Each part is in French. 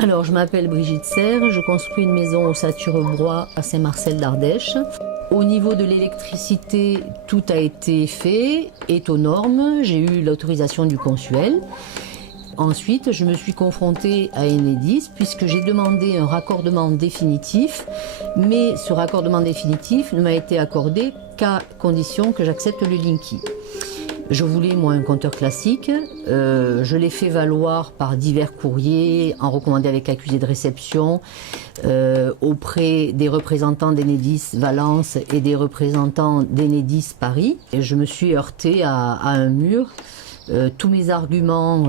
Alors, je m'appelle Brigitte Serre, je construis une maison au Saturebois à Saint-Marcel d'Ardèche. Au niveau de l'électricité, tout a été fait, est aux normes, j'ai eu l'autorisation du consuel. Ensuite, je me suis confrontée à Enedis puisque j'ai demandé un raccordement définitif, mais ce raccordement définitif ne m'a été accordé qu'à condition que j'accepte le Linky. Je voulais, moi, un compteur classique. Je l'ai fait valoir par divers courriers, en recommandé avec accusé de réception, auprès des représentants d'Enedis Valence et des représentants d'Enedis Paris. Et je me suis heurtée à un mur. Tous mes arguments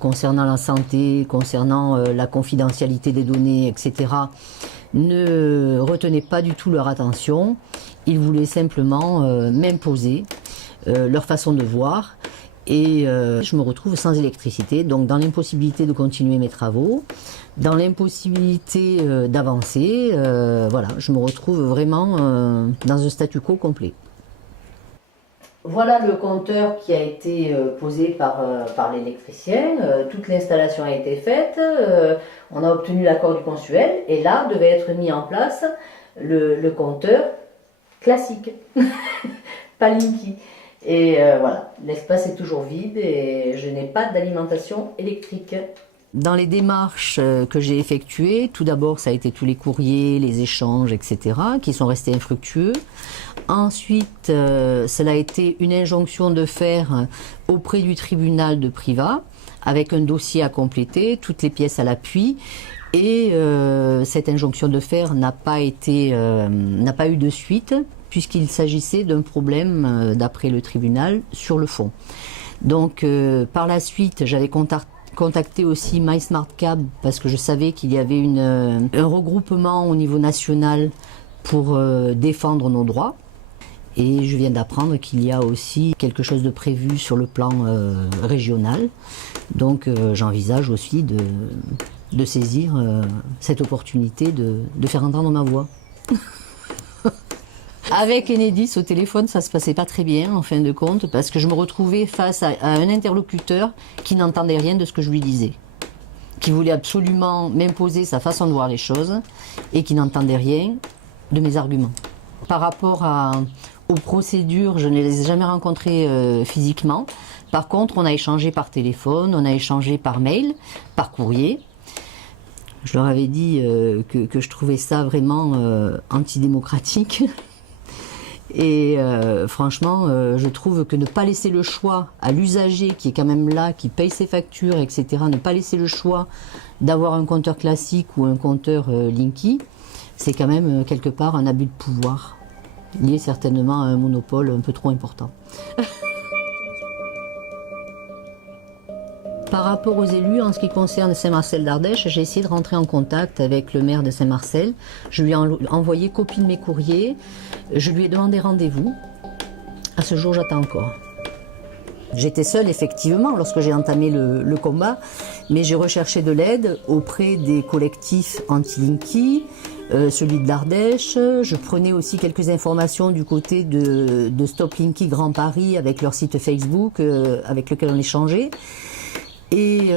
concernant la santé, concernant la confidentialité des données, etc., ne retenaient pas du tout leur attention. Ils voulaient simplement m'imposer leur façon de voir et je me retrouve sans électricité, donc dans l'impossibilité de continuer mes travaux, dans l'impossibilité d'avancer, voilà, je me retrouve vraiment dans un statu quo complet. Voilà le compteur qui a été posé par l'électricien, toute l'installation a été faite, on a obtenu l'accord du consuel et là devait être mis en place le compteur classique, pas Linky. Et voilà, l'espace est toujours vide et je n'ai pas d'alimentation électrique. Dans les démarches que j'ai effectuées, tout d'abord ça a été tous les courriers, les échanges, etc. qui sont restés infructueux. Ensuite, cela a été une injonction de faire auprès du tribunal de Privas, avec un dossier à compléter, toutes les pièces à l'appui. Et cette injonction de faire n'a pas eu de suite, puisqu'il s'agissait d'un problème, d'après le tribunal, sur le fond. Donc, par la suite, j'avais contacté aussi MySmartCab, parce que je savais qu'il y avait un regroupement au niveau national pour défendre nos droits. Et je viens d'apprendre qu'il y a aussi quelque chose de prévu sur le plan régional. Donc, j'envisage aussi de saisir cette opportunité de faire entendre ma voix. Avec Enedis au téléphone, ça se passait pas très bien en fin de compte, parce que je me retrouvais face à un interlocuteur qui n'entendait rien de ce que je lui disais, qui voulait absolument m'imposer sa façon de voir les choses et qui n'entendait rien de mes arguments. Par rapport aux procédures, je ne les ai jamais rencontrées physiquement. Par contre, on a échangé par téléphone, on a échangé par mail, par courrier. Je leur avais dit que je trouvais ça vraiment antidémocratique. Et franchement, je trouve que ne pas laisser le choix à l'usager qui est quand même là, qui paye ses factures, etc., ne pas laisser le choix d'avoir un compteur classique ou un compteur Linky, c'est quand même quelque part un abus de pouvoir, lié certainement à un monopole un peu trop important. Par rapport aux élus, en ce qui concerne Saint-Marcel d'Ardèche, j'ai essayé de rentrer en contact avec le maire de Saint-Marcel. Je lui ai envoyé copie de mes courriers. Je lui ai demandé rendez-vous. À ce jour, j'attends encore. J'étais seule, effectivement, lorsque j'ai entamé le combat, mais j'ai recherché de l'aide auprès des collectifs anti-Linky, celui de l'Ardèche. Je prenais aussi quelques informations du côté de Stop Linky Grand Paris avec leur site Facebook avec lequel on échangeait. Et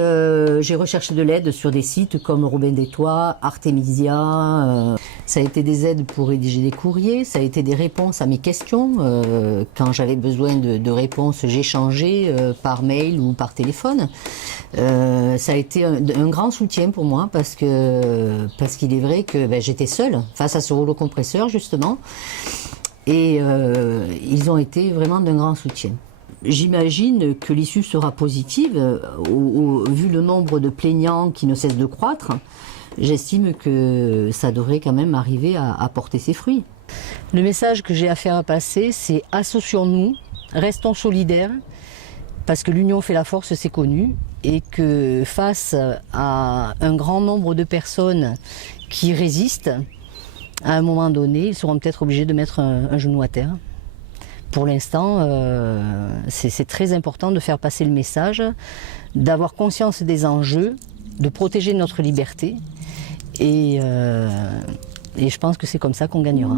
j'ai recherché de l'aide sur des sites comme Robin des Toits, Artemisia. Ça a été des aides pour rédiger des courriers, ça a été des réponses à mes questions. Quand j'avais besoin de réponses, j'échangeais par mail ou par téléphone. Ça a été un grand soutien pour moi parce qu'il est vrai que j'étais seule face à ce rouleau compresseur justement. Et ils ont été vraiment d'un grand soutien. J'imagine que l'issue sera positive, vu le nombre de plaignants qui ne cesse de croître. J'estime que ça devrait quand même arriver à porter ses fruits. Le message que j'ai à faire passer, c'est associons-nous, restons solidaires, parce que l'union fait la force, c'est connu, et que face à un grand nombre de personnes qui résistent, à un moment donné, ils seront peut-être obligés de mettre un genou à terre. Pour l'instant, c'est très important de faire passer le message, d'avoir conscience des enjeux, de protéger notre liberté et je pense que c'est comme ça qu'on gagnera.